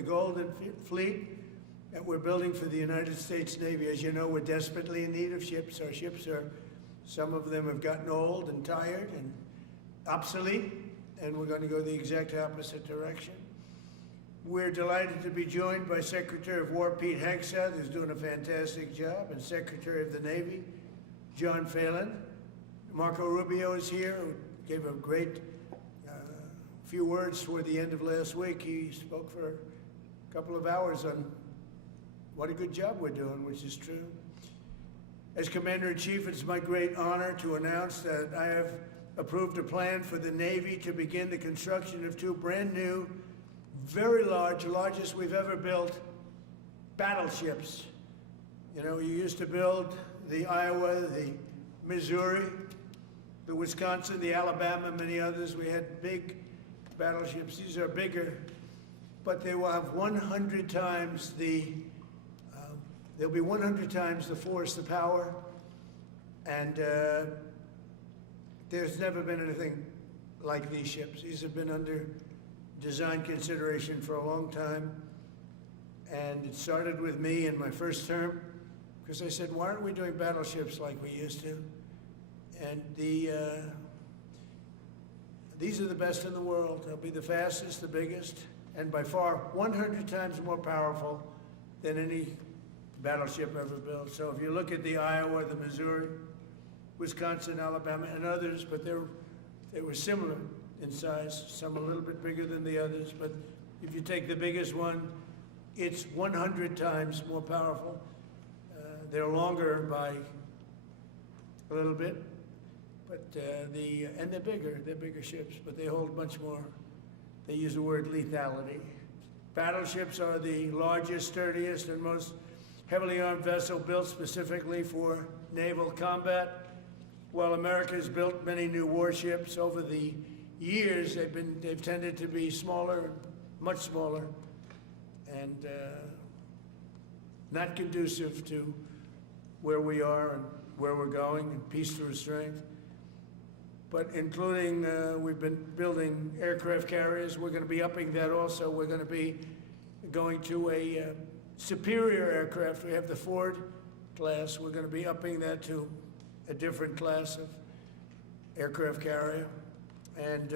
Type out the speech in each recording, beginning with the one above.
the Golden Fleet that we're building for the United States Navy. As you know, we're desperately in need of ships. Our ships some of them have gotten old and tired and obsolete, and we're going to go the exact opposite direction. We're delighted to be joined by Secretary of War Pete Hegseth, who's doing a fantastic job, and Secretary of the Navy John Phelan. Marco Rubio is here, who gave a great few words toward the end of last week. He spoke for a couple of hours on what a good job we're doing, which is true. As Commander-in-Chief, it's my great honor to announce that I have approved a plan for the Navy to begin the construction of two brand new, very large, largest we've ever built, battleships. You know, you used to build the Iowa, the Missouri, the Wisconsin, the Alabama, many others. We had big battleships. These are bigger, but they will have 100 times they'll be 100 times the force, the power, and there's never been anything like these ships. These have been under design consideration for a long time, and it started with me in my first term, because I said, why aren't we doing battleships like we used to? And these are the best in the world. They'll be the fastest, the biggest, and by far 100 times more powerful than any battleship ever built. So if you look at the Iowa, the Missouri, Wisconsin, Alabama, and others, but they were similar in size, some a little bit bigger than the others, but if you take the biggest one, it's 100 times more powerful. They're longer by a little bit, but and they're bigger ships, but they hold much more. They use the word lethality. Battleships are the largest, sturdiest, and most heavily armed vessel built specifically for naval combat. While America has built many new warships over the years, they've tended to be smaller, much smaller, and not conducive to where we are and where we're going, and peace through strength. But including, we've been building aircraft carriers. We're going to be upping that also. We're going to be going to a superior aircraft. We have the Ford class. We're going to be upping that to a different class of aircraft carrier. And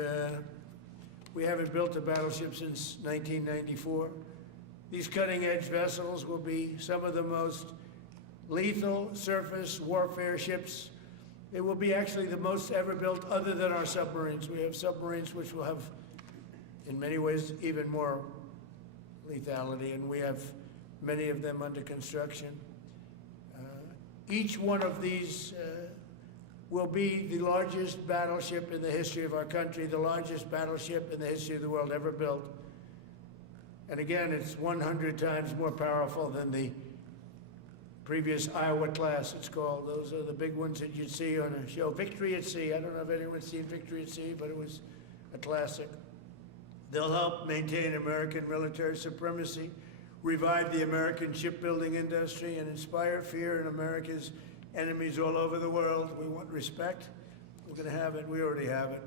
we haven't built a battleship since 1994. These cutting-edge vessels will be some of the most lethal surface warfare ships. They will be actually the most ever built other than our submarines. We have submarines which will have, in many ways, even more lethality, and we have many of them under construction. Each one of these will be the largest battleship in the history of our country, the largest battleship in the history of the world ever built. And again, it's 100 times more powerful than the previous Iowa class, it's called. Those are the big ones that you'd see on a show. Victory at Sea. I don't know if anyone's seen Victory at Sea, but it was a classic. They'll help maintain American military supremacy, revive the American shipbuilding industry, and inspire fear in America's enemies all over the world. We want respect. We're going to have it. We already have it.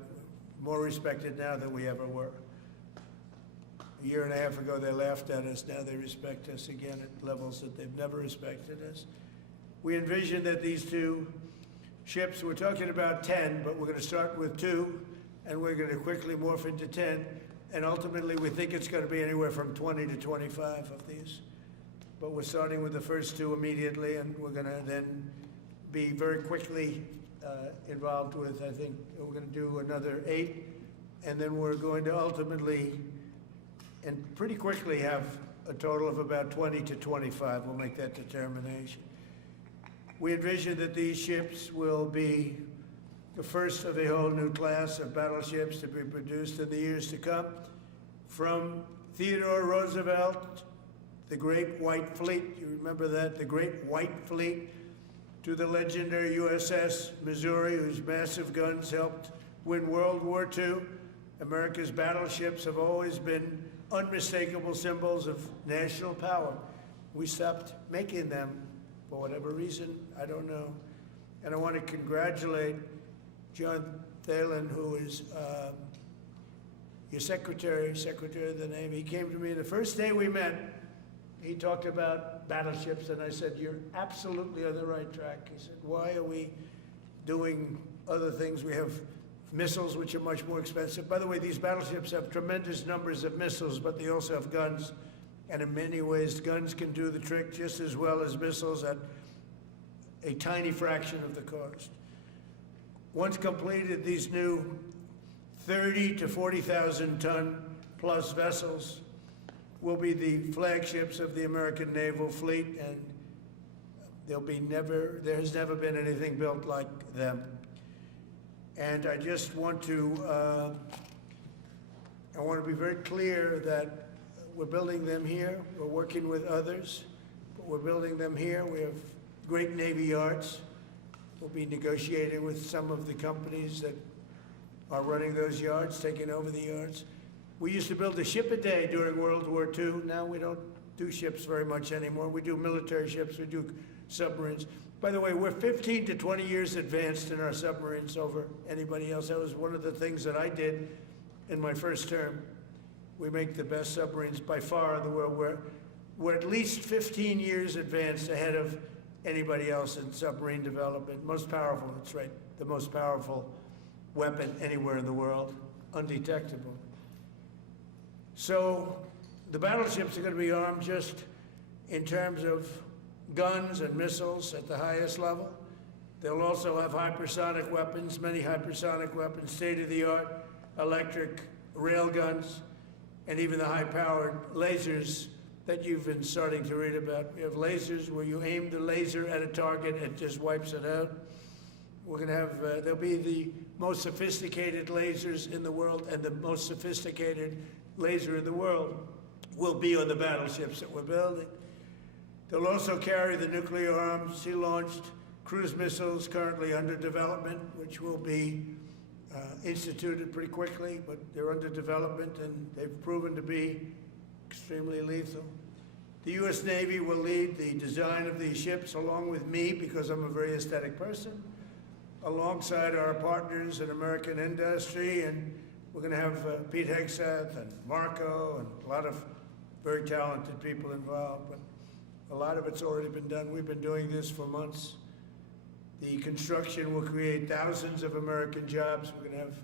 We're more respected now than we ever were. A year and a half ago, they laughed at us. Now they respect us again at levels that they've never respected us. We envision that these two ships, we're talking about 10, but we're going to start with 2, and we're going to quickly morph into 10. And ultimately, we think it's going to be anywhere from 20 to 25 of these. But we're starting with the first 2 immediately, and we're going to then be very quickly involved with, I think, we're going to do another 8. And then we're going to ultimately, and pretty quickly, have a total of about 20 to 25. We'll make that determination. We envision that these ships will be the first of a whole new class of battleships to be produced in the years to come. From Theodore Roosevelt, the Great White Fleet, you remember that, the Great White Fleet, to the legendary USS Missouri, whose massive guns helped win World War II. America's battleships have always been unmistakable symbols of national power. We stopped making them for whatever reason, I don't know. And I want to congratulate John Phelan, who is your Secretary of the Navy, he came to me the first day we met. He talked about battleships, and I said, "You're absolutely on the right track." He said, "Why are we doing other things? We have missiles, which are much more expensive." By the way, these battleships have tremendous numbers of missiles, but they also have guns. And in many ways, guns can do the trick just as well as missiles at a tiny fraction of the cost. Once completed, these new 30 to 40,000 ton plus vessels will be the flagships of the American naval fleet, and there has never been anything built like them. And I just want to, be very clear that we're building them here. We're working with others, but we're building them here. We have great Navy yards. We'll be negotiating with some of the companies that are running those yards, taking over the yards. We used to build a ship a day during World War II. Now we don't do ships very much anymore. We do military ships, we do submarines. By the way, we're 15 to 20 years advanced in our submarines over anybody else. That was one of the things that I did in my first term. We make the best submarines by far in the world. We're at least 15 years advanced ahead of anybody else in submarine development. Most powerful, that's right, the most powerful weapon anywhere in the world, undetectable. So the battleships are going to be armed just in terms of guns and missiles at the highest level. They'll also have hypersonic weapons, many hypersonic weapons, state-of-the-art electric rail guns, and even the high-powered lasers that you've been starting to read about. We have lasers where you aim the laser at a target and it just wipes it out. We're going to have, there'll be the most sophisticated lasers in the world, and the most sophisticated laser in the world will be on the battleships that we're building. They'll also carry the nuclear-armed, sea-launched cruise missiles currently under development, which will be instituted pretty quickly, but they're under development and they've proven to be extremely lethal. The U.S. Navy will lead the design of these ships along with me, because I'm a very aesthetic person, alongside our partners in American industry, and we're going to have Pete Hegseth and Marco and a lot of very talented people involved, but a lot of it's already been done. We've been doing this for months. The construction will create thousands of American jobs. We're going to have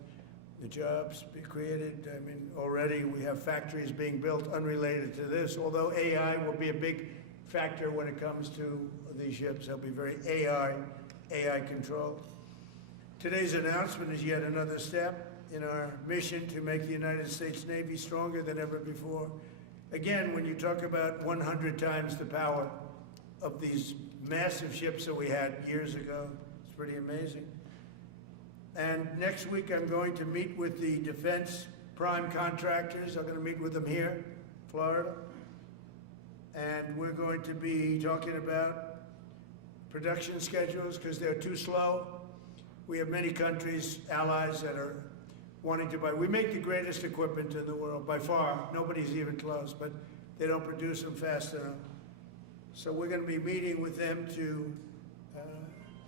the jobs be created. I mean, already we have factories being built unrelated to this, although AI will be a big factor when it comes to these ships. They'll be very AI controlled. Today's announcement is yet another step in our mission to make the United States Navy stronger than ever before. Again, when you talk about 100 times the power of these massive ships that we had years ago, it's pretty amazing. And next week I'm going to meet with the defense prime contractors. I'm going to meet with them here, Florida. And we're going to be talking about production schedules because they're too slow. We have many countries, allies, that are wanting to buy. We make the greatest equipment in the world, by far. Nobody's even close, but they don't produce them fast enough. So we're going to be meeting with them to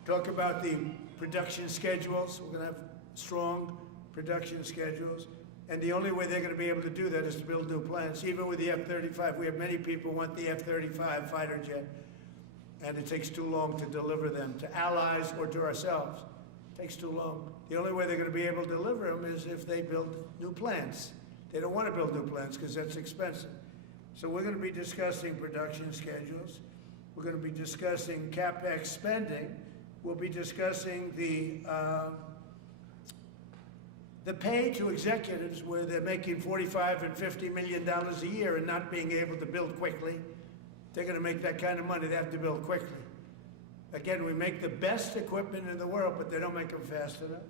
talk about the production schedules. We're going to have strong production schedules. And the only way they're going to be able to do that is to build new plants. Even with the F-35, we have many people who want the F-35 fighter jet, and it takes too long to deliver them to allies or to ourselves. It takes too long. The only way they're going to be able to deliver them is if they build new plants. They don't want to build new plants because that's expensive. So we're going to be discussing production schedules. We're going to be discussing CapEx spending. We'll be discussing the pay to executives where they're making $45 and $50 million a year and not being able to build quickly. They're going to make that kind of money. They have to build quickly. Again, we make the best equipment in the world, but they don't make them fast enough.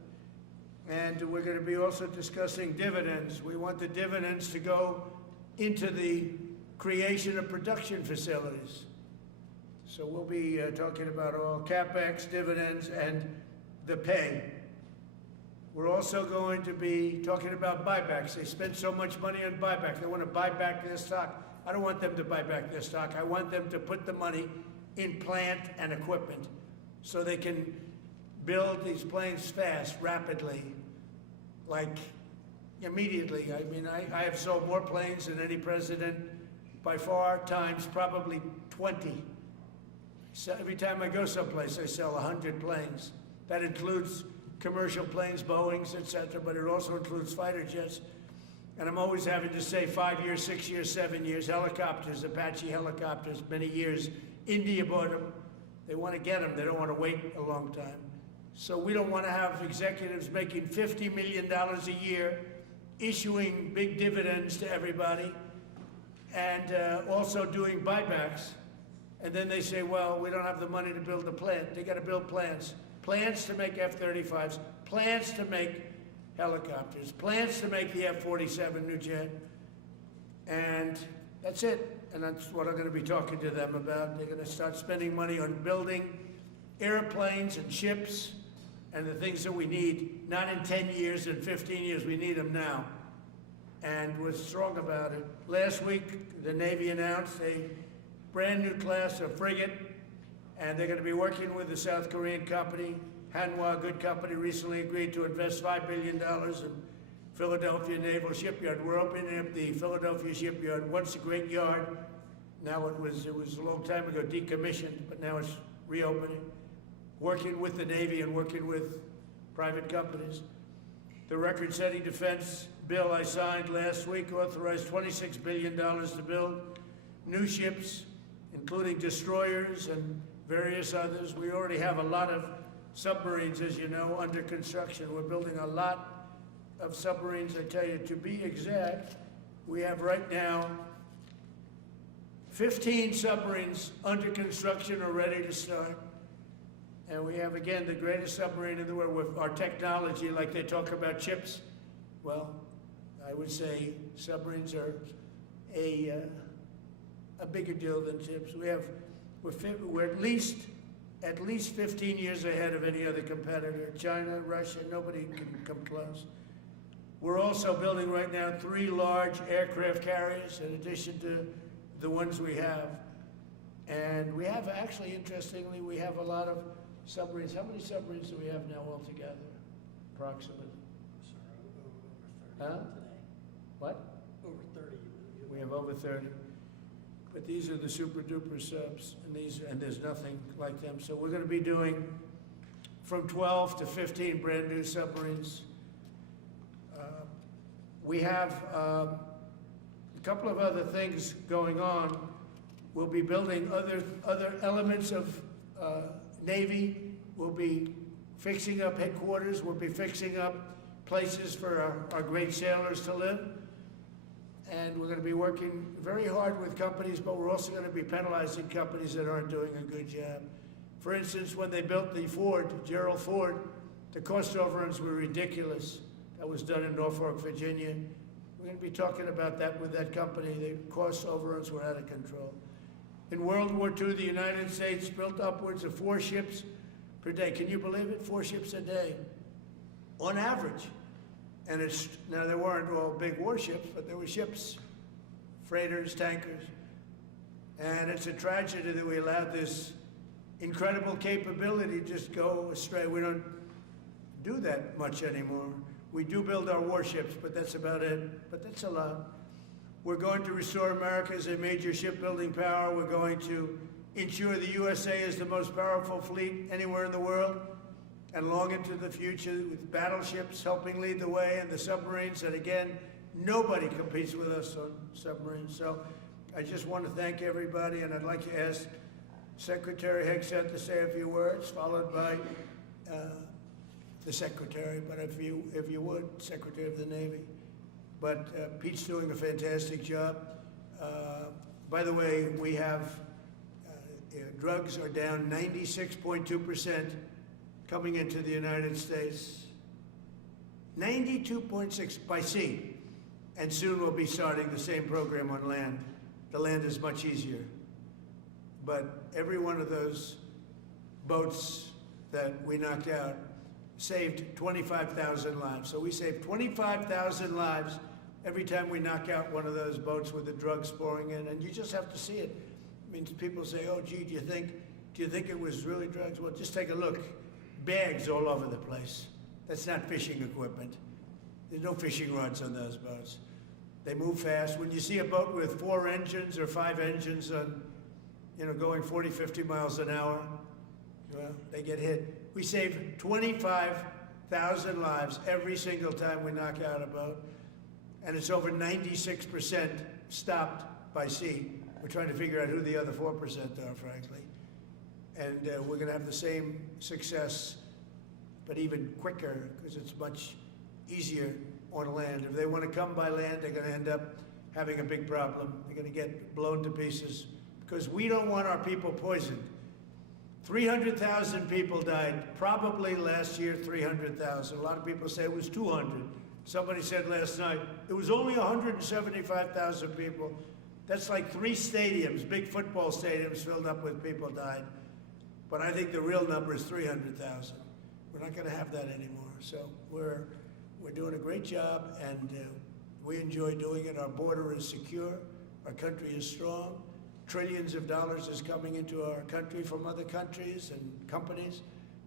And we're going to be also discussing dividends. We want the dividends to go into the creation of production facilities. So we'll be talking about all CapEx, dividends, and the pay. We're also going to be talking about buybacks. They spend so much money on buyback. They want to buy back their stock. I don't want them to buy back their stock. I want them to put the money in plant and equipment so they can build these planes fast, rapidly, like immediately. I mean, I have sold more planes than any president by far, times probably 20. So every time I go someplace, I sell 100 planes. That includes commercial planes, Boeings, etc., but it also includes fighter jets. And I'm always having to say 5 years, 6 years, 7 years, helicopters, Apache helicopters, many years. India bought them. They want to get them. They don't want to wait a long time. So we don't want to have executives making $50 million a year, issuing big dividends to everybody, and also doing buybacks. And then they say, well, we don't have the money to build a plant. They got to build plants. Plants to make F-35s, plants to make helicopters, plants to make the F-47 new jet. And that's it. And that's what I'm going to be talking to them about. They're going to start spending money on building airplanes and ships and the things that we need, not in 10 years and 15 years. We need them now. And we're strong about it. Last week, the Navy announced a brand new class of frigate, and they're going to be working with the South Korean company. Hanwha, a good company, recently agreed to invest $5 billion in Philadelphia Naval Shipyard. We're opening up the Philadelphia Shipyard. Once a great yard. Now it was a long time ago decommissioned, but now it's reopening. Working with the Navy and working with private companies. The record-setting defense bill I signed last week authorized $26 billion to build new ships, including destroyers and various others. We already have a lot of submarines, as you know, under construction. We're building a lot of submarines. I tell you, to be exact, we have right now 15 submarines under construction or ready to start. And we have, again, the greatest submarine in the world with our technology, like they talk about chips. Well, I would say submarines are a bigger deal than chips. We're at least 15 years ahead of any other competitor. China, Russia, nobody can come close. We're also building right now 3 large aircraft carriers in addition to the ones we have. And we have, actually, interestingly, we have a lot of submarines. How many submarines do we have now altogether, approximately? Over 30. Huh? Today. What? Over 30. We have over 30. But these are the super duper subs, and there's nothing like them. So we're going to be doing from 12 to 15 brand new submarines. We have a couple of other things going on. We'll be building other elements of Navy. We'll be fixing up headquarters. We'll be fixing up places for our great sailors to live. And we're going to be working very hard with companies, but we're also going to be penalizing companies that aren't doing a good job. For instance, when they built the Ford, Gerald Ford, the cost overruns were ridiculous. That was done in Norfolk, Virginia. We're going to be talking about that with that company. The cost overruns were out of control. In World War II, the United States built upwards of 4 ships per day. Can you believe it? 4 ships a day, on average. And now there weren't all big warships, but there were ships, freighters, tankers. And it's a tragedy that we allowed this incredible capability just go astray. We don't do that much anymore. We do build our warships, but that's about it. But that's a lot. We're going to restore America as a major shipbuilding power. We're going to ensure the USA is the most powerful fleet anywhere in the world, and long into the future with battleships helping lead the way, and the submarines. And again, nobody competes with us on submarines. So I just want to thank everybody, and I'd like to ask Secretary Hegseth to say a few words, followed by the Secretary, but if you would, Secretary of the Navy. But Pete's doing a fantastic job. By the way, we have drugs are down 96.2% coming into the United States. 92.6 by sea. And soon we'll be starting the same program on land. The land is much easier. But every one of those boats that we knocked out saved 25,000 lives. So we saved 25,000 lives every time we knock out one of those boats with the drugs pouring in. And you just have to see it. I mean, people say, oh, gee, do you think it was really drugs? Well, just take a look. Bags all over the place. That's not fishing equipment. There's no fishing rods on those boats. They move fast. When you see a boat with 4 engines or 5 engines on, going 40, 50 miles an hour, well, they get hit. We save 25,000 lives every single time we knock out a boat, and it's over 96% stopped by sea. We're trying to figure out who the other 4% are, frankly. And we're going to have the same success, but even quicker, because it's much easier on land. If they want to come by land, they're going to end up having a big problem. They're going to get blown to pieces, because we don't want our people poisoned. 300,000 people died, probably last year 300,000. A lot of people say it was 200. Somebody said last night, it was only 175,000 people. That's like 3 stadiums, big football stadiums filled up with people died. But I think the real number is 300,000. We're not going to have that anymore. So we're doing a great job, and we enjoy doing it. Our border is secure. Our country is strong. Trillions of dollars is coming into our country from other countries and companies.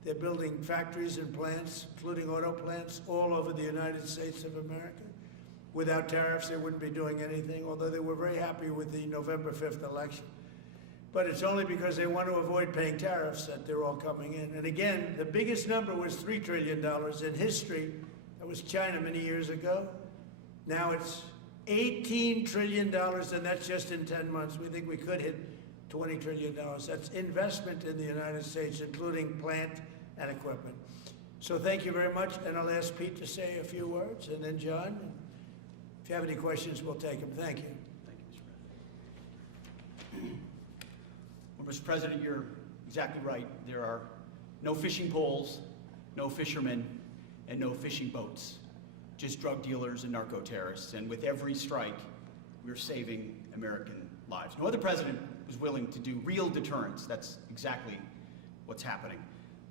They're building factories and plants, including auto plants, all over the United States of America. Without tariffs, they wouldn't be doing anything, although they were very happy with the November 5th election. But it's only because they want to avoid paying tariffs that they're all coming in. And again, the biggest number was $3 trillion in history. That was China many years ago. Now it's $18 trillion, and that's just in 10 months. We think we could hit $20 trillion. That's investment in the United States, including plant and equipment. So thank you very much, and I'll ask Pete to say a few words, and then John. If you have any questions, we'll take them. Thank you. Thank you, Mr. President. Well, Mr. President, you're exactly right. There are no fishing poles, no fishermen, and no fishing boats. Just drug dealers and narco-terrorists. And with every strike, we're saving American lives. No other president was willing to do real deterrence. That's exactly what's happening.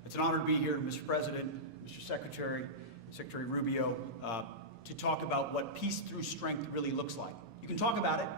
It's an honor to be here, Mr. President, Mr. Secretary, Secretary Rubio, to talk about what peace through strength really looks like. You can talk about it,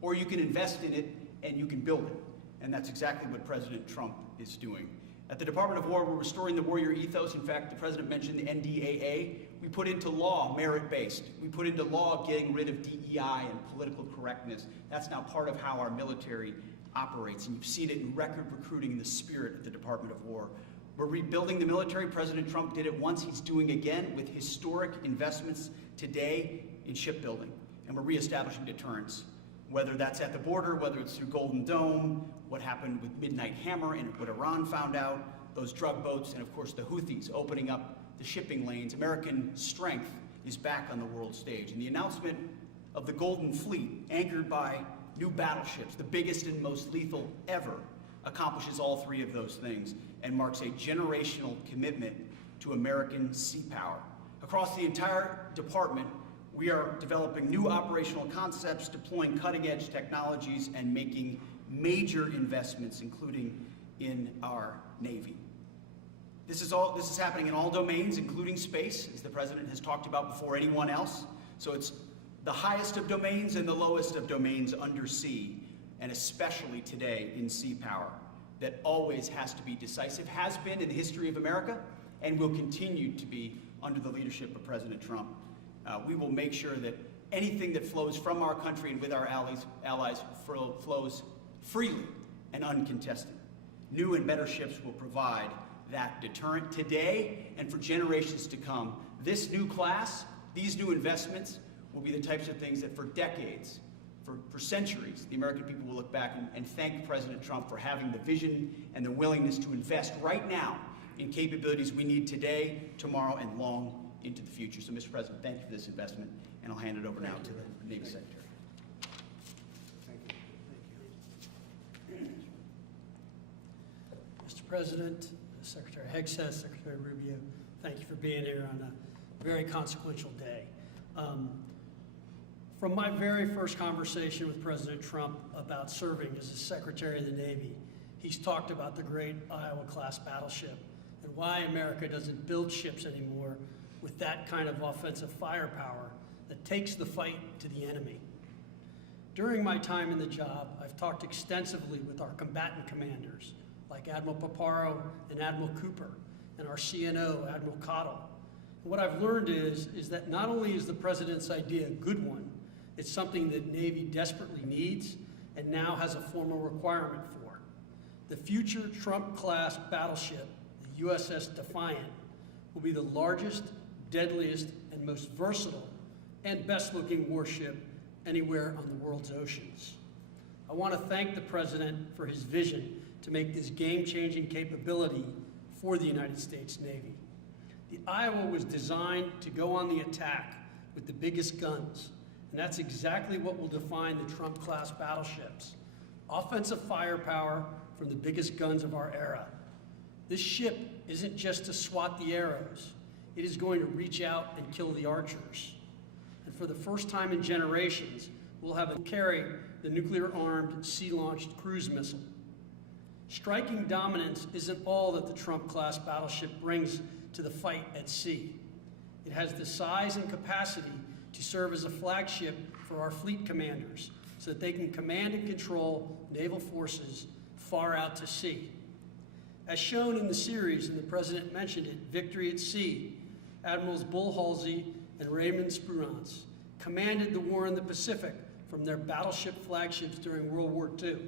or you can invest in it, and you can build it. And that's exactly what President Trump is doing. At the Department of War, we're restoring the warrior ethos. In fact, the President mentioned the NDAA. We put into law merit-based. We put into law getting rid of DEI and political correctness. That's now part of how our military operates, and you've seen it in record recruiting in the spirit of the Department of War. We're rebuilding the military. President Trump did it once. He's doing again with historic investments today in shipbuilding, and we're reestablishing deterrence, whether that's at the border, whether it's through Golden Dome, what happened with Midnight Hammer and what Iran found out, those drug boats, and of course the Houthis opening up the shipping lanes. American strength is back on the world stage. And the announcement of the Golden Fleet, anchored by new battleships, the biggest and most lethal ever, accomplishes all 3 of those things and marks a generational commitment to American sea power. Across the entire department, we are developing new operational concepts, deploying cutting-edge technologies, and making major investments, including in our Navy. This is happening in all domains, including space, as the President has talked about before anyone else. So it's the highest of domains and the lowest of domains under sea, and especially today in sea power, that always has to be decisive, has been in the history of America, and will continue to be under the leadership of President Trump. We will make sure that anything that flows from our country and with our allies flows freely and uncontested. New and better ships will provide that deterrent today and for generations to come. This new class, these new investments, will be the types of things that for decades, for centuries, the American people will look back and thank President Trump for having the vision and the willingness to invest right now in capabilities we need today, tomorrow, and long into the future. So, Mr. President, thank you for this investment, and I'll hand it over now to the Navy Secretary. Thank you. Mr. President, Secretary Hegseth, Secretary Rubio, thank you for being here on a very consequential day. From my very first conversation with President Trump about serving as the Secretary of the Navy, he's talked about the great Iowa-class battleship and why America doesn't build ships anymore with that kind of offensive firepower that takes the fight to the enemy. During my time in the job, I've talked extensively with our combatant commanders, like Admiral Paparo and Admiral Cooper, and our CNO, Admiral Cottle. What I've learned is that not only is the president's idea a good one, it's something that Navy desperately needs and now has a formal requirement for. The future Trump-class battleship, the USS Defiant, will be the largest, deadliest, and most versatile and best-looking warship anywhere on the world's oceans. I want to thank the President for his vision to make this game-changing capability for the United States Navy. The Iowa was designed to go on the attack with the biggest guns, and that's exactly what will define the Trump-class battleships. Offensive firepower from the biggest guns of our era. This ship isn't just to swat the arrows. It is going to reach out and kill the archers. And for the first time in generations, we'll have it carry the nuclear-armed, sea-launched cruise missile. Striking dominance isn't all that the Trump-class battleship brings to the fight at sea. It has the size and capacity to serve as a flagship for our fleet commanders so that they can command and control naval forces far out to sea. As shown in the series, and the President mentioned it, Victory at Sea, Admirals Bull Halsey and Raymond Spruance commanded the war in the Pacific from their battleship flagships during World War II.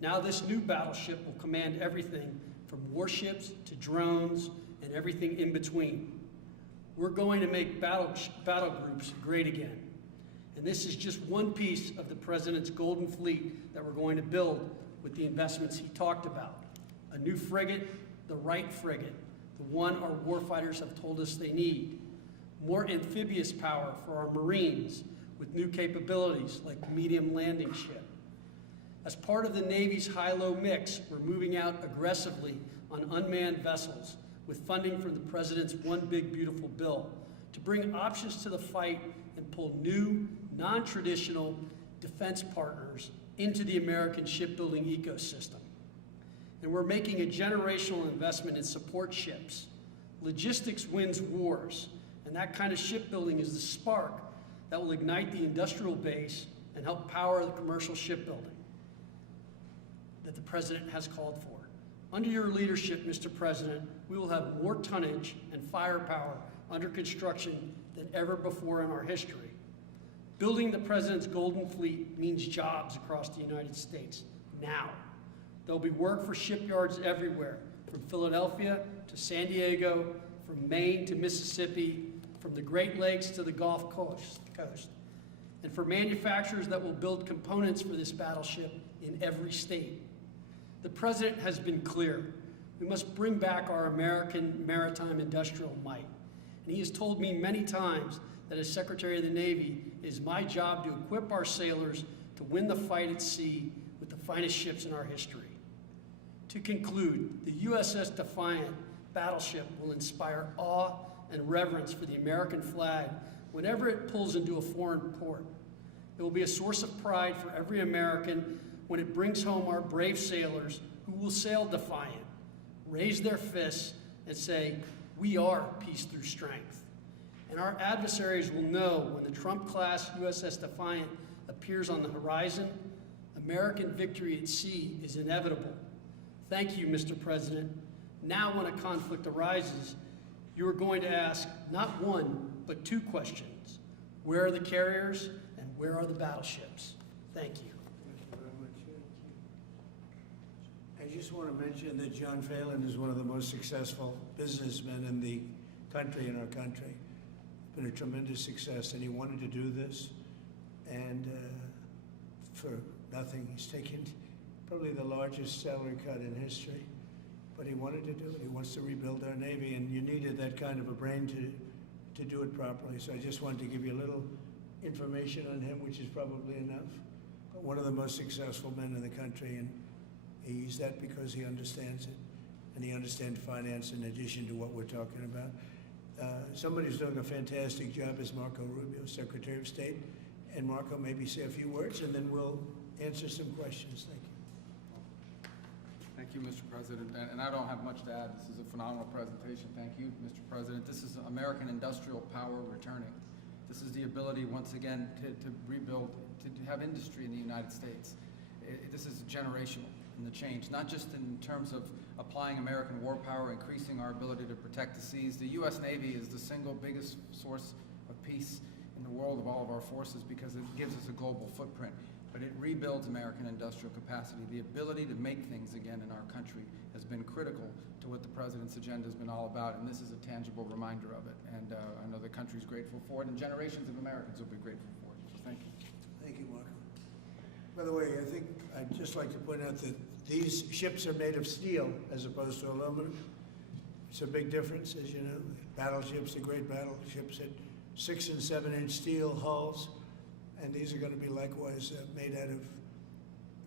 Now this new battleship will command everything from warships to drones and everything in between. We're going to make battle groups great again. And this is just one piece of the President's Golden Fleet that we're going to build with the investments he talked about. A new frigate, the right frigate, the one our warfighters have told us they need. More amphibious power for our Marines with new capabilities like the medium landing ship. As part of the Navy's high-low mix, we're moving out aggressively on unmanned vessels with funding from the President's One Big Beautiful Bill to bring options to the fight and pull new, non-traditional defense partners into the American shipbuilding ecosystem. And we're making a generational investment in support ships. Logistics wins wars, and that kind of shipbuilding is the spark that will ignite the industrial base and help power the commercial shipbuilding that the President has called for. Under your leadership, Mr. President, we will have more tonnage and firepower under construction than ever before in our history. Building the President's Golden Fleet means jobs across the United States, now. There'll be work for shipyards everywhere, from Philadelphia to San Diego, from Maine to Mississippi, from the Great Lakes to the Gulf Coast. And for manufacturers that will build components for this battleship in every state. The President has been clear. We must bring back our American maritime industrial might. And he has told me many times that as Secretary of the Navy, it is my job to equip our sailors to win the fight at sea with the finest ships in our history. To conclude, the USS Defiant battleship will inspire awe and reverence for the American flag whenever it pulls into a foreign port. It will be a source of pride for every American when it brings home our brave sailors who will sail defiant, raise their fists, and say, "We are peace through strength." And our adversaries will know when the Trump-class USS Defiant appears on the horizon, American victory at sea is inevitable. Thank you, Mr. President. Now when a conflict arises, you are going to ask not one, but two questions. Where are the carriers and where are the battleships? Thank you. Thank you very much. I just want to mention that John Phelan is one of the most successful businessmen in the country, in our country. Been a tremendous success, and he wanted to do this, and for nothing. He's taken probably the largest salary cut in history, but he wanted to do it. He wants to rebuild our Navy, and you needed that kind of a brain to do it properly. So I just wanted to give you a little information on him, which is probably enough. But one of the most successful men in the country, and he's that because he understands it, and he understands finance in addition to what we're talking about. Somebody who's doing a fantastic job is Marco Rubio, Secretary of State. And Marco, maybe say a few words, and then we'll answer some questions. Thank you. Thank you, Mr. President. And I don't have much to add. This is a phenomenal presentation. Thank you, Mr. President. This is American industrial power returning. This is the ability, once again, to rebuild, to have industry in the United States. This this is generational in the change, not just in terms of applying American war power, increasing our ability to protect the seas. The U.S. Navy is the single biggest source of peace in the world of all of our forces because it gives us a global footprint. But it rebuilds American industrial capacity. The ability to make things again in our country has been critical to what the President's agenda has been all about, and this is a tangible reminder of it. And I know the country's grateful for it, and generations of Americans will be grateful for it. So thank you. Thank you, Marco. By the way, I think I'd just like to point out that these ships are made of steel as opposed to aluminum. It's a big difference, as you know. Battleships, the great battleships, had 6- and 7-inch steel hulls, and these are going to be likewise made out of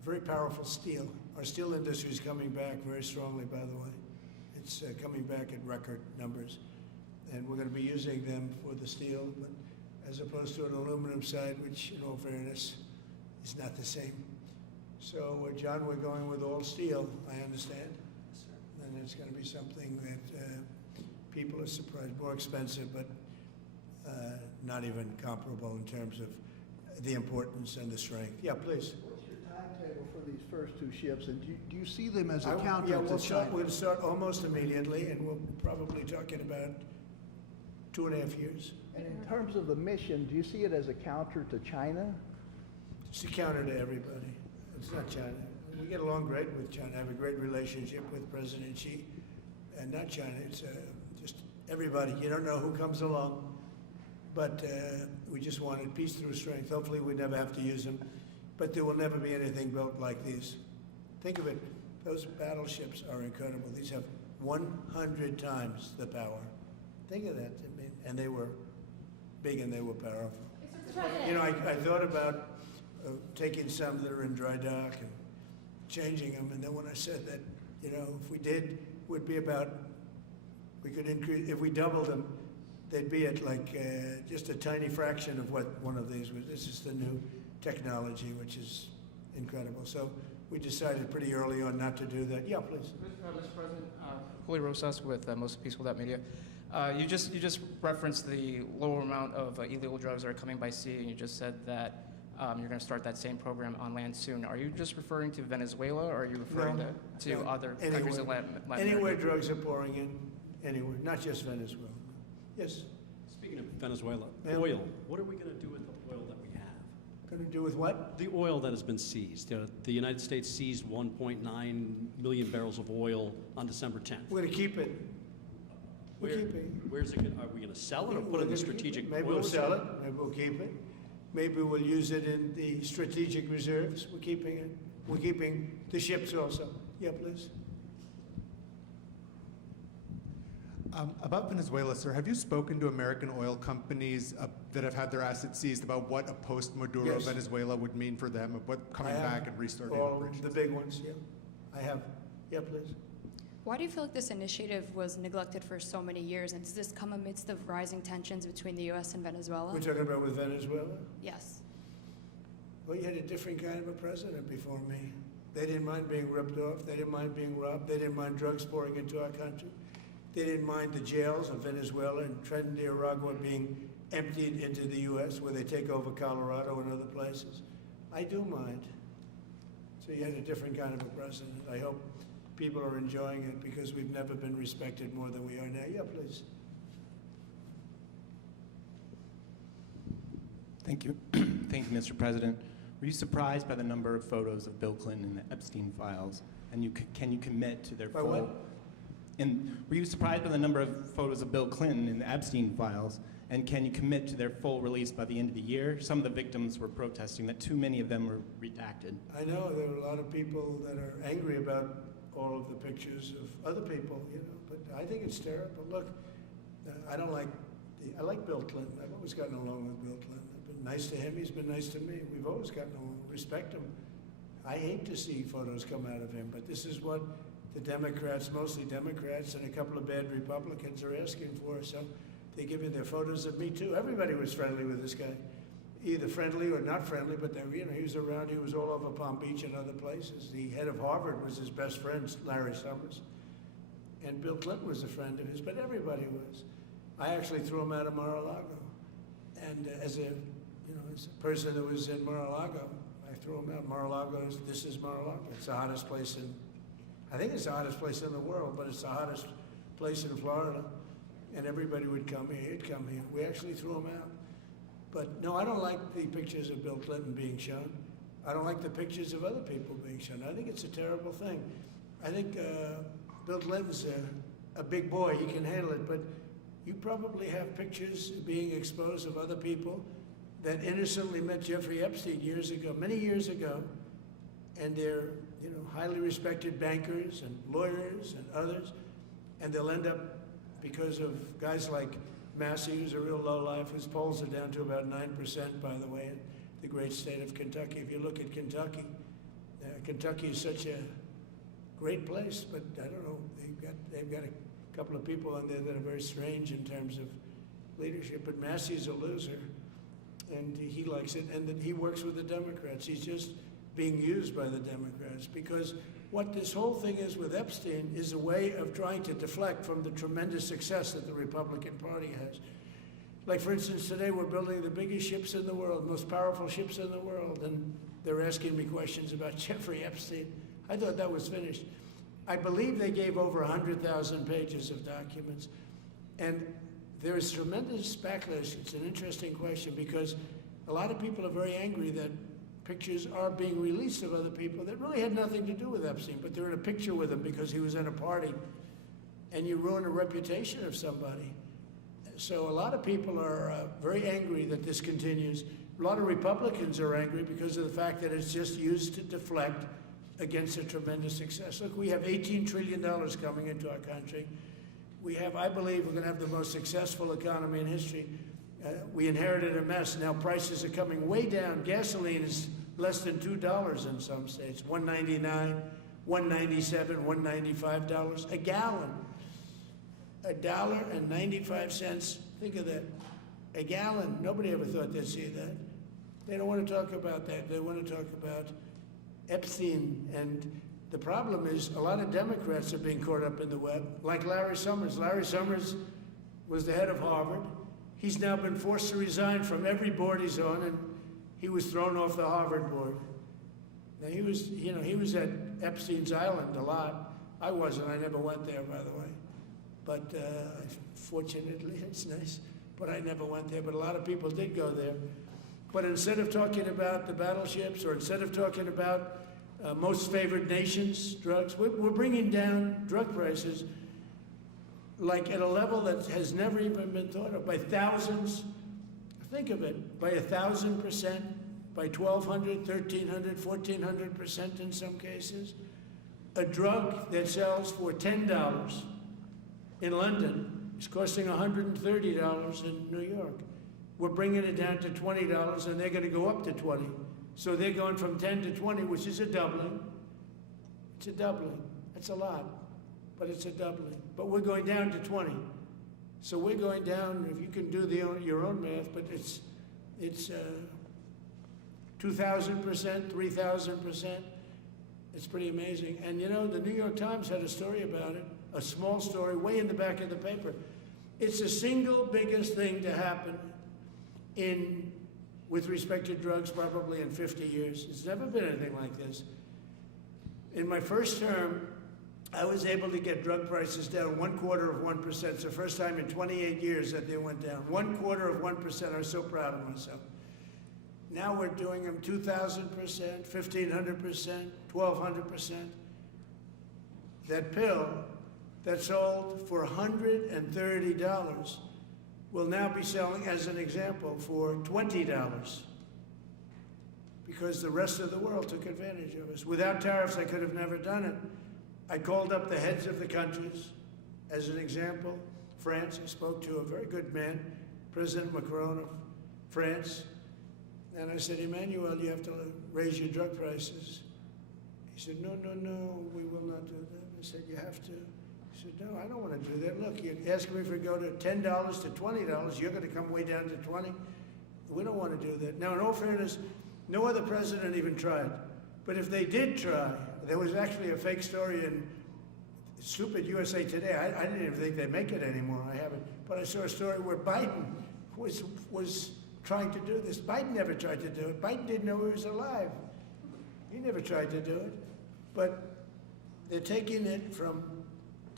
very powerful steel. Our steel industry is coming back very strongly, by the way. It's coming back at record numbers, and we're going to be using them for the steel, but as opposed to an aluminum side, which, in all fairness, is not the same. So, John, we're going with all steel, I understand. Yes, sir. And it's going to be something that people are surprised, more expensive, but not even comparable in terms of the importance and the strength. Yeah, please. What's your timetable for these first two ships, and do you see them as a Yeah, counter we'll to China? we'll start almost immediately, and we'll probably talking about 2.5 years. And in terms of the mission, do you see it as a counter to China? It's a counter to everybody. It's not China. We get along great with China. I have a great relationship with President Xi, and not China. It's just everybody. You don't know who comes along, but we just wanted peace through strength. Hopefully, we never have to use them, but there will never be anything built like these. Think of it. Those battleships are incredible. These have 100 times the power. Think of that. I mean, and they were big and they were powerful. You know, I thought about taking some that are in dry dock and changing them, and then when I said that, you know, if we did, would be about, we could increase, if we doubled them, they'd be at like just a tiny fraction of what one of these was. This is the new technology, which is incredible. So we decided pretty early on not to do that. Yeah, please. Mr. President, Julio Rosas with Most Peaceful.media. You just referenced the lower amount of illegal drugs that are coming by sea, and you just said that you're going to start that same program on land soon. Are you just referring to Venezuela, or are you referring to No, other countries in Latin America? Anywhere drugs are pouring in, anywhere, not just Venezuela. Yes. Speaking of Venezuela, Ma'am? oil. What are we going to do with the oil that we have? Going to do with what? The oil that has been seized. The United States seized 1.9 million barrels of oil on December 10th. We're going to keep it. We're keeping. Where's it? Are we going to sell it or put it in the strategic Maybe oil we'll sell reserve? it, maybe we'll keep it. Maybe we'll use it in the strategic reserves. We're keeping it. We're keeping the ships also. Yeah, please. About Venezuela, sir, have you spoken to American oil companies that have had their assets seized about what a post-Maduro Yes. Venezuela would mean for them, of what coming I have back and restarting all operations? the big ones, yeah. I have. Yeah, please. Why do you feel like this initiative was neglected for so many years, and does this come amidst the rising tensions between the U.S. and Venezuela? We're talking about with Venezuela? Yes. Well, you had a different kind of a president before me. They didn't mind being ripped off. They didn't mind being robbed. They didn't mind drugs pouring into our country. They didn't mind the jails of Venezuela and Trinidad, Nicaragua being emptied into the U.S., where they take over Colorado and other places. I do mind. So you had a different kind of a president. I hope people are enjoying it because we've never been respected more than we are now. Yeah, please. Thank you. Thank you, Mr. President. Were you surprised by the number of photos of Bill Clinton in the Epstein files? And can you commit to their By full... what? And were you surprised by the number of photos of Bill Clinton in the Epstein files? And can you commit to their full release by the end of the year? Some of the victims were protesting that too many of them were redacted. I know there are a lot of people that are angry about all of the pictures of other people, you know, but I think it's terrible. Look, I like Bill Clinton. I've always gotten along with Bill Clinton. I've been nice to him. He's been nice to me. We've always gotten along. Respect him. I hate to see photos come out of him, but this is what the Democrats, mostly Democrats, and a couple of bad Republicans are asking for. So they give you their photos of me too. Everybody was friendly with this guy, either friendly or not friendly, but they, you know, he was around. He was all over Palm Beach and other places. The head of Harvard was his best friend, Larry Summers, and Bill Clinton was a friend of his. But everybody was. I actually threw him out of Mar-a-Lago, and as a person who was in Mar-a-Lago, I threw them out. Mar-a-Lago, this is Mar-a-Lago. It's the hottest place I think it's the hottest place in the world, but it's the hottest place in Florida. And everybody would come here, he'd come here. We actually threw them out. But no, I don't like the pictures of Bill Clinton being shown. I don't like the pictures of other people being shown. I think it's a terrible thing. I think Bill Clinton's a big boy, he can handle it, but you probably have pictures being exposed of other people that innocently met Jeffrey Epstein years ago, many years ago, and they're highly respected bankers and lawyers and others, and they'll end up, because of guys like Massey, who's a real lowlife, whose polls are down to about 9%, by the way, in the great state of Kentucky. If you look at Kentucky, Kentucky is such a great place, but I don't know, they've got a couple of people on there that are very strange in terms of leadership, but Massey's a loser, and he likes it, and then he works with the Democrats. He's just being used by the Democrats, because what this whole thing is with Epstein is a way of trying to deflect from the tremendous success that the Republican Party has. Like, for instance, today we're building the biggest ships in the world, most powerful ships in the world, and they're asking me questions about Jeffrey Epstein. I thought that was finished. I believe they gave over 100,000 pages of documents, and there is tremendous backlash. It's an interesting question, because a lot of people are very angry that pictures are being released of other people that really had nothing to do with Epstein, but they're in a picture with him because he was at a party, and you ruin a reputation of somebody. So a lot of people are very angry that this continues. A lot of Republicans are angry because of the fact that it's just used to deflect against a tremendous success. Look, we have $18 trillion coming into our country. We have, I believe, we're going to have the most successful economy in history. We inherited a mess. Now prices are coming way down. Gasoline is less than $2 in some states. $1.99, $1.97, $1.95 a gallon. $1.95. Think of that. A gallon. Nobody ever thought they'd see that. They don't want to talk about that. They want to talk about Epstein. And the problem is a lot of Democrats are being caught up in the web, like Larry Summers. Larry Summers was the head of Harvard. He's now been forced to resign from every board he's on, and he was thrown off the Harvard board. Now he was at Epstein's Island a lot. I wasn't. I never went there, by the way. But fortunately, it's nice. But I never went there. But a lot of people did go there. But instead of talking about the battleships, or instead of talking about most favored nations drugs, we're bringing down drug prices like at a level that has never even been thought of, by thousands. Think of it, by 1,000%, by 1,200, 1,300, 1,400% in some cases. A drug that sells for $10 in London is costing $130 in New York. We're bringing it down to $20, and they're going to go up to 20. So they're going from 10 to 20, which is a doubling. It's a doubling. That's a lot, but it's a doubling. But we're going down to 20. So we're going down, if you can do your own math, but it's 2,000%, 3,000%. It's pretty amazing. And the New York Times had a story about it, a small story, way in the back of the paper. It's the single biggest thing to happen with respect to drugs probably in 50 years. It's never been anything like this. In my first term, I was able to get drug prices down 0.25%. It's the first time in 28 years that they went down. 0.25%. I was so proud of myself. Now we're doing them 2,000%, 1,500%, 1,200%. That pill that sold for $130 will now be selling, as an example, for $20, because the rest of the world took advantage of us. Without tariffs, I could have never done it. I called up the heads of the countries, as an example. France, I spoke to a very good man, President Macron of France, and I said, Emmanuel, you have to raise your drug prices. He said, no, we will not do that. I said, you have to. He said, no, I don't want to do that. Look, you're asking me for go to $10 to $20. You're going to come way down to 20. We don't want to do that. Now, in all fairness, no other president even tried. But if they did try, there was actually a fake story in stupid USA Today. I didn't even think they make it anymore. I haven't. But I saw a story where Biden was trying to do this. Biden never tried to do it. Biden didn't know he was alive. He never tried to do it. But they're taking it from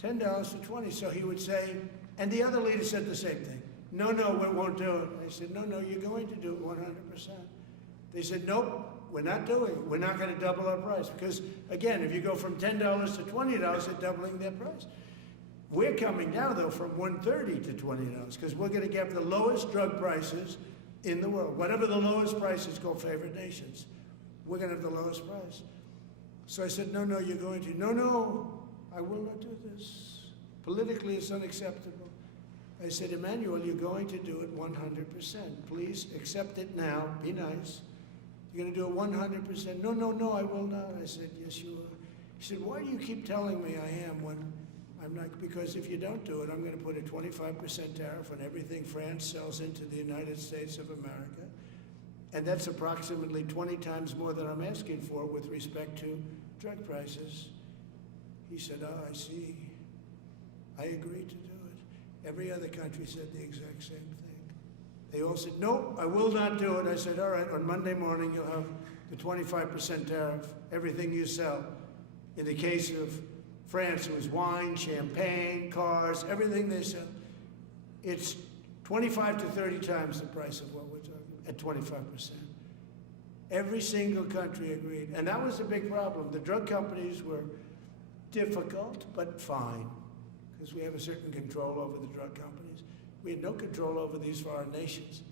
$10 to $20. So he would say, and the other leader said the same thing. No, we won't do it. I said, no, you're going to do it 100%. They said, nope, we're not doing it. We're not going to double our price. Because, again, if you go from $10 to $20, they're doubling their price. We're coming now, though, from $130 to $20, because we're going to get the lowest drug prices in the world. Whatever the lowest price is called favored nations, we're going to have the lowest price. So I said, no, you're going to. No, I will not do this. Politically, it's unacceptable. I said, Emmanuel, you're going to do it 100%. Please accept it now. Be nice. You're going to do it 100%. No, I will not. I said, yes, you are. He said, why do you keep telling me I am when I'm not? Because if you don't do it, I'm going to put a 25% tariff on everything France sells into the United States of America. And that's approximately 20 times more than I'm asking for with respect to drug prices. He said, I see. I agreed to do it. Every other country said the exact same thing. They all said, no, I will not do it. I said, all right, on Monday morning you'll have the 25% tariff, everything you sell. In the case of France, it was wine, champagne, cars, everything they sell. It's 25 to 30 times the price of what we're talking at 25%. Every single country agreed. And that was a big problem. The drug companies were difficult, but fine, because we have a certain control over the drug companies. We had no control over these foreign nations.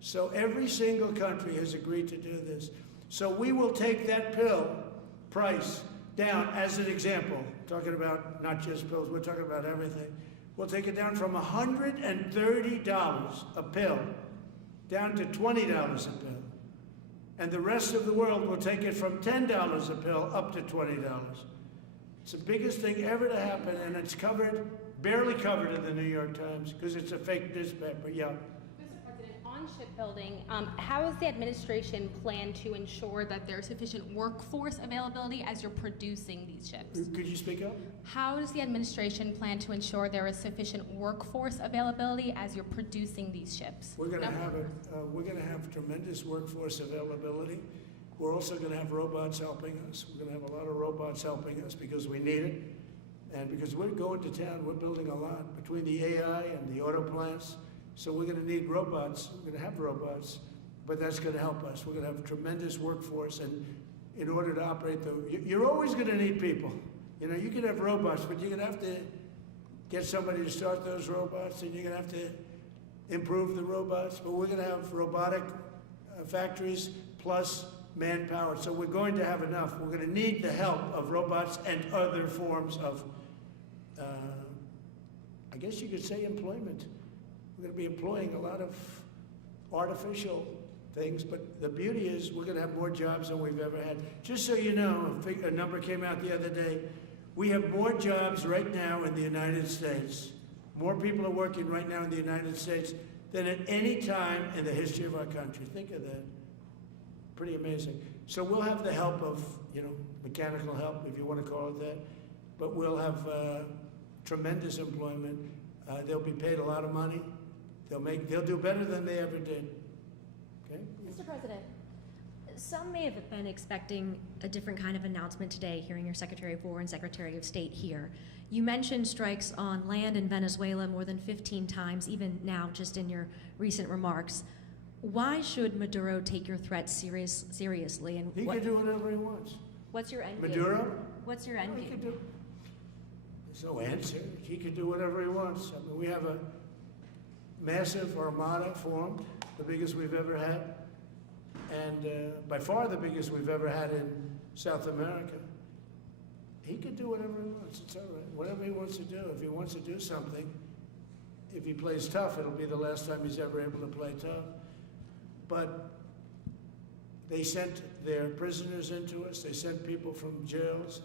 So every single country has agreed to do this. So we will take that pill price down as an example, talking about not just pills, we're talking about everything. We'll take it down from $130 a pill down to $20 a pill. And the rest of the world will take it from $10 a pill up to $20. It's the biggest thing ever to happen, and it's covered, barely covered in the New York Times, because it's a fake newspaper. Yeah. Mr. President, on shipbuilding, how is the administration plan to ensure that there's sufficient workforce availability as you're producing these ships? Could you speak up? How does the administration plan to ensure there is sufficient workforce availability as you're producing these ships? We're going to have we're going to have tremendous workforce availability. We're also going to have robots helping us. We're going to have a lot of robots helping us because we need it. And because we're going to town, we're building a lot between the AI and the auto plants. So we're going to need robots. We're going to have robots, but that's going to help us. We're going to have a tremendous workforce. And in order to operate you're always going to need people. You know, you can have robots, but you're going to have to get somebody to start those robots, and you're going to have to improve the robots. But we're going to have robotic factories plus manpower. So we're going to have enough. We're going to need the help of robots and other forms of, I guess you could say, employment. We're going to be employing a lot of artificial things, but the beauty is we're going to have more jobs than we've ever had. Just so you know, a number came out the other day. We have more jobs right now in the United States. More people are working right now in the United States than at any time in the history of our country. Think of that. Pretty amazing. So we'll have the help of, mechanical help, if you want to call it that, but we'll have tremendous employment. They'll be paid a lot of money. They'll do better than they ever did. Okay? Mr. President, some may have been expecting a different kind of announcement today, hearing your Secretary of War and Secretary of State here. You mentioned strikes on land in Venezuela more than 15 times, even now, just in your recent remarks. Why should Maduro take your threats seriously? And He can do whatever he wants. What's your end game? Maduro? What's your end game? There's no answer. He can do whatever he wants. I mean, we have a massive armada formed, the biggest we've ever had, and by far the biggest we've ever had in South America. He can do whatever he wants. It's all right. Whatever he wants to do. If he wants to do something, if he plays tough, it'll be the last time he's ever able to play tough. But they sent their prisoners into us. They sent people from jails,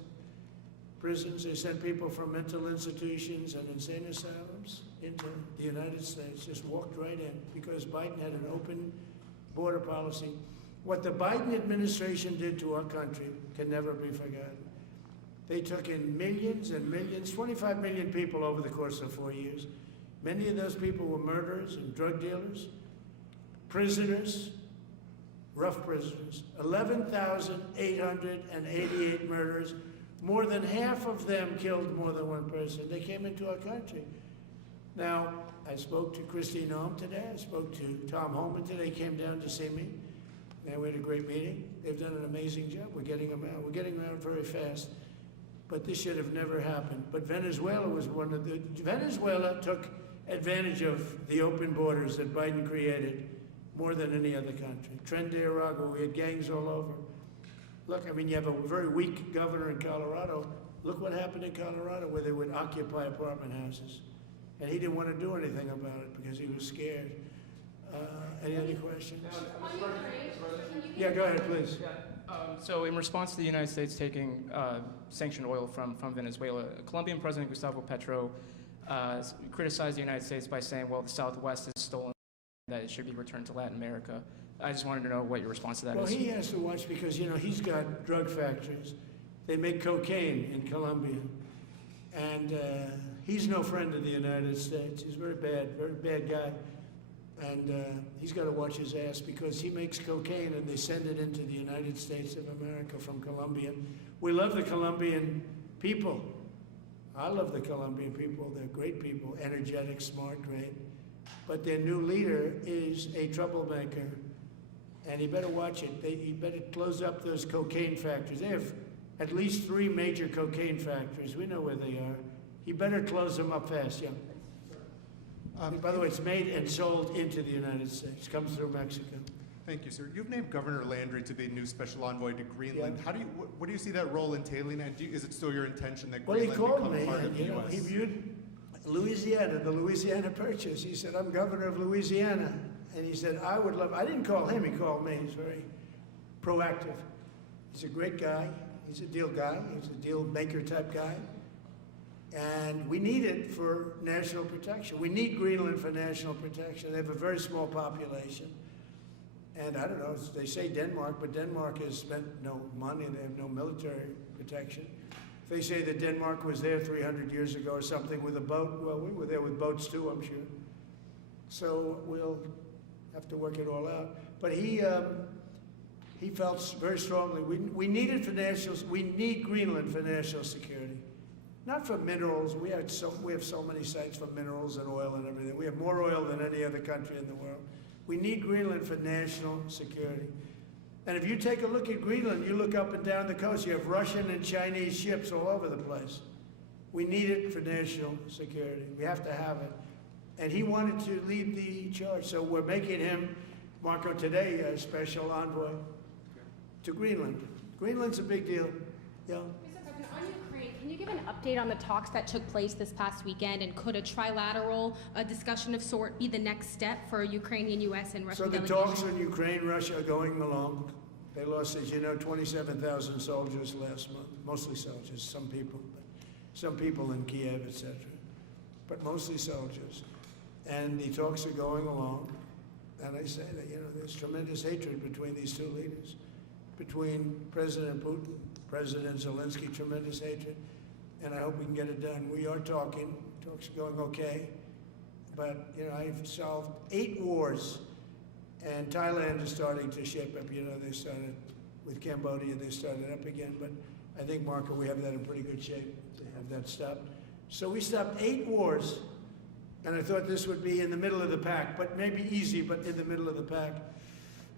prisons. They sent people from mental institutions and insane asylums into the United States. Just walked right in because Biden had an open border policy. What the Biden administration did to our country can never be forgotten. They took in millions and millions, 25 million people over the course of 4 years. Many of those people were murderers and drug dealers, prisoners, rough prisoners, 11,888 murders, more than half of them killed more than one person. They came into our country. Now, I spoke to Christine Ohm today. I spoke to Tom Holman today. He came down to see me. And we had a great meeting. They've done an amazing job. We're getting them out. We're getting them out very fast. But this should have never happened. But Venezuela was one of the... Venezuela took advantage of the open borders that Biden created more than any other country. Tren de Aragua, we had gangs all over. Look, I mean, you have a very weak governor in Colorado. Look what happened in Colorado, where they would occupy apartment houses. And he didn't want to do anything about it because he was scared. Any other questions? Yeah, go ahead, please. So in response to the United States taking sanctioned oil from Venezuela, Colombian President Gustavo Petro criticized the United States by saying, well, the Southwest is stolen, that it should be returned to Latin America. I just wanted to know what your response to that is. Well, he has to watch because, you know, he's got drug factories. They make cocaine in Colombia. And he's no friend of the United States. He's very bad guy. And he's got to watch his ass because he makes cocaine and they send it into the United States of America from Colombia. We love the Colombian people. I love the Colombian people. They're great people, energetic, smart, great. But their new leader is a troublemaker. And he better watch it. He better close up those cocaine factories. They have at least 3 major cocaine factories. We know where they are. He better close them up fast, yeah. By the way, it's made and sold into the United States. Comes through Mexico. Thank you, sir. You've named Governor Landry to be new special envoy to Greenland. Yeah. How do you, what do you see that role entailing? And is it still your intention that Well, he Greenland called become me, part of and the you know, U.S.? he viewed Louisiana, the Louisiana Purchase. He said, I'm governor of Louisiana. And he said, I would love, I didn't call him, he called me. He's very proactive. He's a great guy. He's a deal guy. He's a deal maker type guy. And we need it for national protection. We need Greenland for national protection. They have a very small population. And I don't know, they say Denmark, but Denmark has spent no money. They have no military protection. If they say that Denmark was there 300 years ago or something with a boat, well, we were there with boats too, I'm sure. So we'll have to work it all out. But he felt very strongly, we need it for we need Greenland for national security. Not for minerals. We have so many sites for minerals and oil and everything. We have more oil than any other country in the world. We need Greenland for national security. And if you take a look at Greenland, you look up and down the coast, you have Russian and Chinese ships all over the place. We need it for national security. We have to have it. And he wanted to lead the charge. So we're making him, Marco, today, a special envoy to Greenland. Greenland's a big deal. Yeah. Mr. President, on Ukraine, can you give an update on the talks that took place this past weekend, and could a trilateral discussion of sort be the next step for Ukrainian, U.S., and Russian So the delegation? talks in Ukraine, Russia are going along. They lost, as you know, 27,000 soldiers last month, mostly soldiers, some people in Kiev, etc., but mostly soldiers. And the talks are going along. And I say that, you know, there's tremendous hatred between these two leaders, between President Putin, President Zelensky, tremendous hatred. And I hope we can get it done. We are talking. Talks are going okay. But, you know, I've solved 8 wars. And Thailand is starting to shape up. You know, they started with Cambodia, they started up again. But I think, Marco, we have that in pretty good shape to have that stopped. So we stopped 8 wars. And I thought this would be in the middle of the pack, but maybe easy, but in the middle of the pack.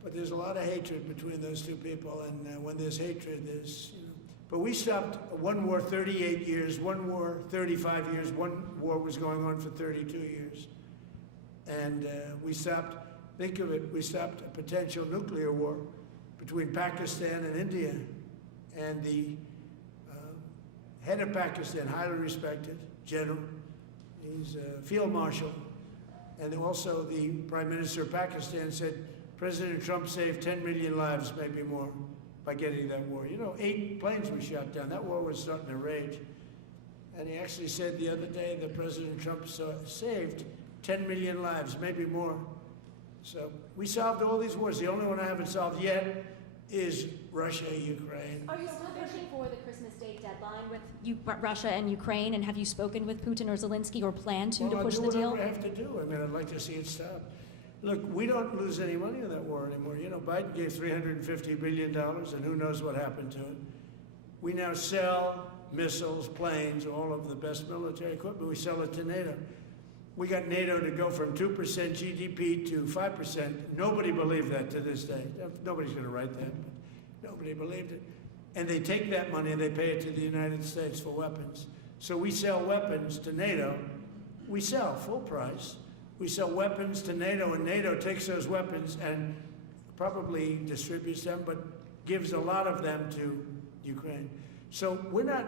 But there's a lot of hatred between those two people, and when there's hatred, there's, you know. But we stopped one war 38 years, one war 35 years, one war was going on for 32 years. And we stopped, think of it, we stopped a potential nuclear war between Pakistan and India. And the head of Pakistan, highly respected general, he's a field marshal, and also the Prime Minister of Pakistan said, President Trump saved 10 million lives, maybe more, by getting that war. You know, 8 planes were shot down. That war was starting to rage. And he actually said the other day that President Trump saved 10 million lives, maybe more. So we solved all these wars. The only one I haven't solved yet is Russia, Ukraine. Are you still pushing for the Christmas date deadline with Russia and Ukraine? And have you spoken with Putin or Zelensky or plan to push the deal? Well, I'll do whatever I have to do. I mean, I'd like to see it stop. Look, we don't lose any money on that war anymore. You know, Biden gave $350 billion, and who knows what happened to it. We now sell missiles, planes, all of the best military equipment. We sell it to NATO. We got NATO to go from 2% GDP to 5%. Nobody believed that to this day. Nobody's going to write that, but nobody believed it. And they take that money and they pay it to the United States for weapons. So we sell weapons to NATO. We sell full price. We sell weapons to NATO, and NATO takes those weapons and probably distributes them, but gives a lot of them to Ukraine. So we don't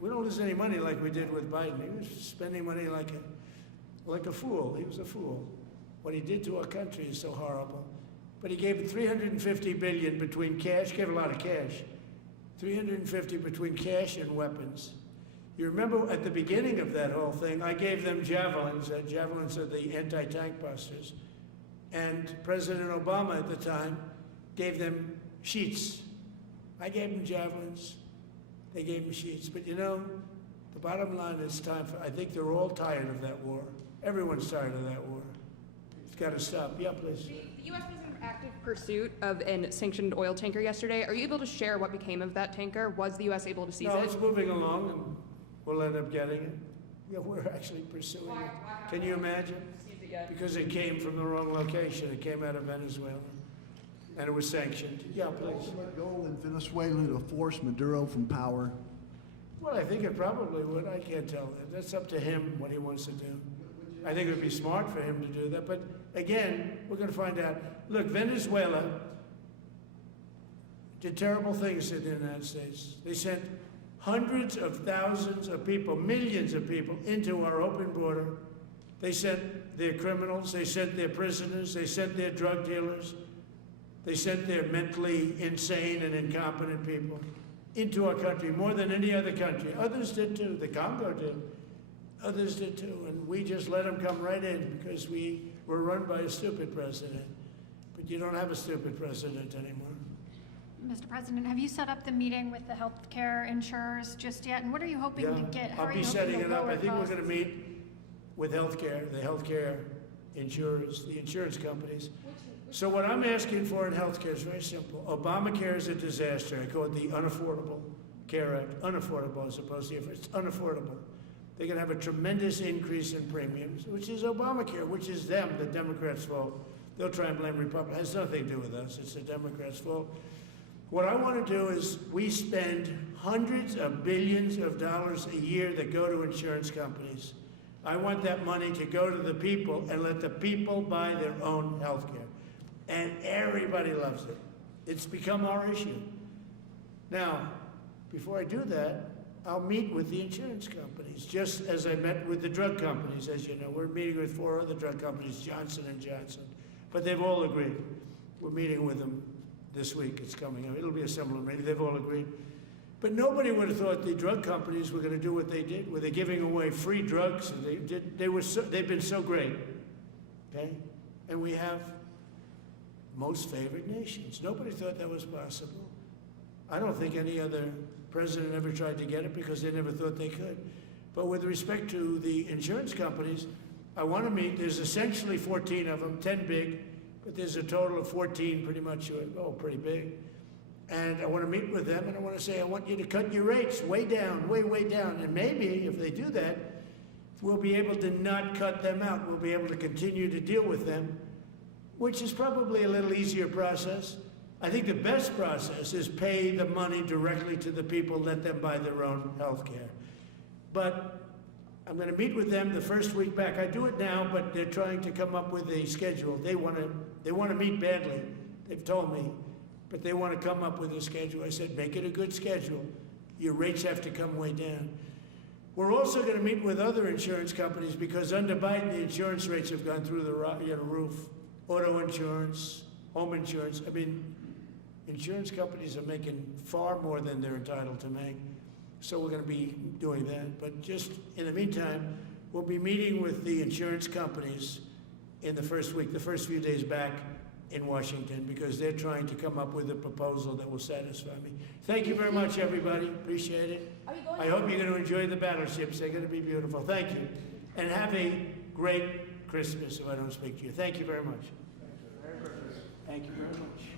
lose any money like we did with Biden. He was spending money like a fool. He was a fool. What he did to our country is so horrible. But he gave $350 billion between cash, gave a lot of cash, $350 between cash and weapons. You remember at the beginning of that whole thing, I gave them javelins. Javelins are the anti-tank busters. And President Obama at the time gave them sheets. I gave them javelins. They gave them sheets. But you know, the bottom line is I think they're all tired of that war. Everyone's tired of that war. It's got to stop. Yeah, please. The U.S. was in active pursuit of a sanctioned oil tanker yesterday. Are you able to share what became of that tanker? Was the U.S. able to seize No, it? it's moving along, and we'll end up getting it. Yeah, we're actually pursuing it. Can you imagine? Because it came from the wrong location. It came out of Venezuela, and it was sanctioned. Yeah, please. Ultimate goal in Venezuela to force Maduro from power. Well, I think it probably would. I can't tell that. That's up to him what he wants to do. I think it would be smart for him to do that. But again, we're going to find out. Look, Venezuela did terrible things to the United States. They sent hundreds of thousands of people, millions of people into our open border. They sent their criminals, they sent their prisoners, they sent their drug dealers, they sent their mentally insane and incompetent people into our country more than any other country. Others did too. The Congo did. Others did too. And we just let them come right in because we were run by a stupid president. But you don't have a stupid president anymore. Mr. President, have you set up the meeting with the healthcare insurers just yet? And what are you hoping to get? I'll be setting it up. I think we're going to meet with the healthcare insurers, the insurance companies. So what I'm asking for in healthcare is very simple. Obamacare is a disaster. I call it the Unaffordable Care Act. Unaffordable as opposed to, it's unaffordable. They're going to have a tremendous increase in premiums, which is Obamacare, which is them, the Democrats' fault. They'll try and blame Republicans. It has nothing to do with us. It's the Democrats' fault. What I want to do is we spend hundreds of billions of dollars a year that go to insurance companies. I want that money to go to the people and let the people buy their own health care. And everybody loves it. It's become our issue. Now, before I do that, I'll meet with the insurance companies, just as I met with the drug companies. As you know, we're meeting with 4 other drug companies, Johnson & Johnson. But they've all agreed. We're meeting with them this week. It's coming up. It'll be a similar meeting. They've all agreed. But nobody would have thought the drug companies were going to do what they did, where they're giving away free drugs. And they've been so great, okay? And we have most favored nations. Nobody thought that was possible. I don't think any other president ever tried to get it because they never thought they could. But with respect to the insurance companies, I want to meet. There's essentially 14 of them, 10 big, but there's a total of 14 pretty much, pretty big. And I want to meet with them, and I want to say, I want you to cut your rates way down, way, way down. And maybe if they do that, we'll be able to not cut them out. We'll be able to continue to deal with them, which is probably a little easier process. I think the best process is pay the money directly to the people, let them buy their own health care. But I'm going to meet with them the first week back. I do it now, but they're trying to come up with a schedule. They want to meet badly. They've told me, but they want to come up with a schedule. I said, make it a good schedule. Your rates have to come way down. We're also going to meet with other insurance companies because under Biden, the insurance rates have gone through the roof. Auto insurance, home insurance. I mean, insurance companies are making far more than they're entitled to make. So we're going to be doing that. But just in the meantime, we'll be meeting with the insurance companies in the first week, the first few days back in Washington, because they're trying to come up with a proposal that will satisfy me. Thank you very much, everybody. Appreciate it. I hope you're going to enjoy the battleships. They're going to be beautiful. Thank you. And have a great Christmas if I don't speak to you. Thank you very much. Thank you very much.